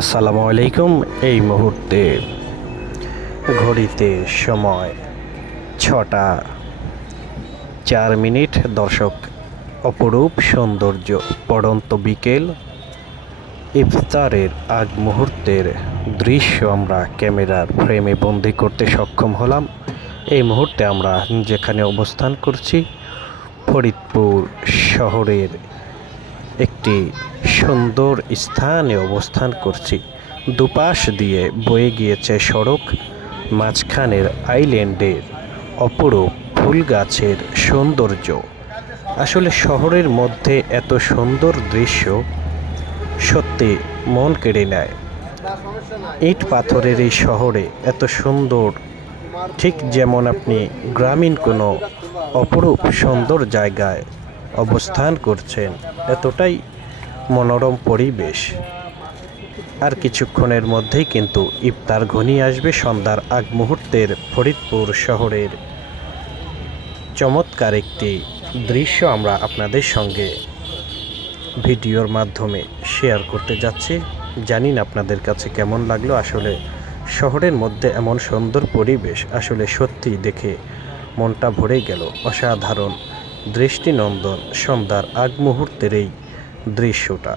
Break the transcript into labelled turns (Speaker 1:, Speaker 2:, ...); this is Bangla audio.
Speaker 1: আসসালামু আলাইকুম এই মুহূর্তে ঘড়িতে সময় ছটা চার মিনিট। দর্শক, অপরূপ সৌন্দর্য পড়ন্ত বিকেল। ইফতারের আগ মুহূর্তের দৃশ্য আমরা ক্যামেরার ফ্রেমে বন্দি করতে সক্ষম হলাম। এই মুহূর্তে আমরা যেখানে অবস্থান করছি, ফরিদপুর শহরের একটি সুন্দর স্থানে অবস্থান করছি। দুপাশ দিয়ে বয়ে গিয়েছে সড়ক, মাঝখানের আইল্যান্ডের অপরূপ ফুল গাছের সৌন্দর্য। আসলে শহরের মধ্যে এত সুন্দর দৃশ্য সত্যি মন কেড়ে নেয়। ইট পাথরের এই শহরে এত সুন্দর, ঠিক যেমন আপনি গ্রামীণ কোনো অপরূপ সুন্দর জায়গায় অবস্থান করছেন। এতটাই মনোরম পরিবেশ। আর কিছুক্ষণের মধ্যেই কিন্তু ইফতার ঘনিয়ে আসবে সন্ধ্যার আগ মুহূর্তের ফরিদপুর শহরের। চমৎকার একটি দৃশ্য আমরা আপনাদের সঙ্গে ভিডিওর মাধ্যমে শেয়ার করতে যাচ্ছি। জানি না আপনাদের কাছে কেমন লাগল। আসলে শহরের মধ্যে এমন সুন্দর পরিবেশ আসলে সত্যি দেখে মনটা ভরে গেল। অসাধারণ দৃষ্টিনন্দন সন্ধ্যার আগ মুহূর্তের এই দৃশ্যটা।